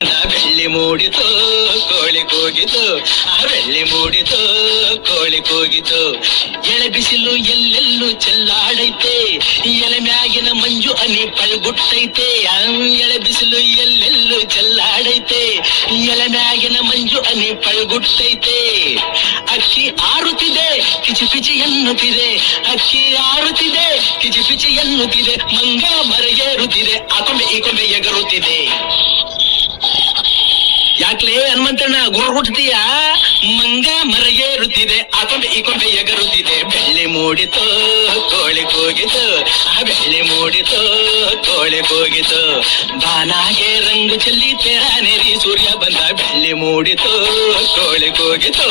ಬೆಳ್ಳಿ ಮೂಡಿತು ಕೋಳಿ ಕೂಗಿತು, ಆ ಬೆಳ್ಳಿ ಮೂಡಿತು ಕೋಳಿ ಕೂಗಿತು. ಎಳೆ ಬಿಸಿಲು ಎಲ್ಲೆಲ್ಲೂ ಚೆಲ್ಲಾಡೈತೆ, ಎಲೆ ಮ್ಯಾಗಿನ ಮಂಜು ಹನಿ ಪಳ್ಗುಟ್ಟೈತೆ. ಎಳೆ ಬಿಸಿಲು ಎಲ್ಲೆಲ್ಲೂ ಚೆಲ್ಲಾಡೈತೆ, ಎಲೆ ಮ್ಯಾಗಿನ ಮಂಜು ಹನಿ ಪಳ್ಗುಟ್ಟೈತೆ. ಅಕ್ಕಿ ಆರುತ್ತಿದೆ ಕಿಚಿ ಪಿಚಿ ಎನ್ನುತ್ತಿದೆ, ಅಕ್ಕಿ ಆರುತ್ತಿದೆ ಕಿಚಿ ಪಿಚಿ ಎನ್ನುತ್ತಿದೆ. ಮಂಗ ಮರಗೇರುತ್ತಿದೆ, ಆ ಕೊಂಬೆ ಈ ಕೊಂಬೆ ಎಗರುತ್ತಿದೆ. ಯಾಕ್ಲೇ ಹನುಮಂತಣ್ಣ ಗುರು ಹುಟ್ಟತೀಯ? ಮಂಗ ಮರಗೇರುತ್ತಿದೆ, ಆ ಕೊಂಬೆ ಈ ಕೊಂಬೆ ಎಗರುತ್ತಿದೆ. ಬೆಳ್ಳಿ ಮೂಡಿತು ಕೋಳಿ ಕೂಗಿತು, ಆ ಬೆಳ್ಳಿ ಮೂಡಿತು ಕೋಳಿ ಕೂಗಿತು. ಬಾನಾಗೆ ರಂಗು ಚೆಲ್ಲಿ ತೆರ ನೆರಿ ಸೂರ್ಯ ಬಂದ, ಬೆಳ್ಳಿ ಮೂಡಿತು ಕೋಳಿ ಕೂಗಿತು.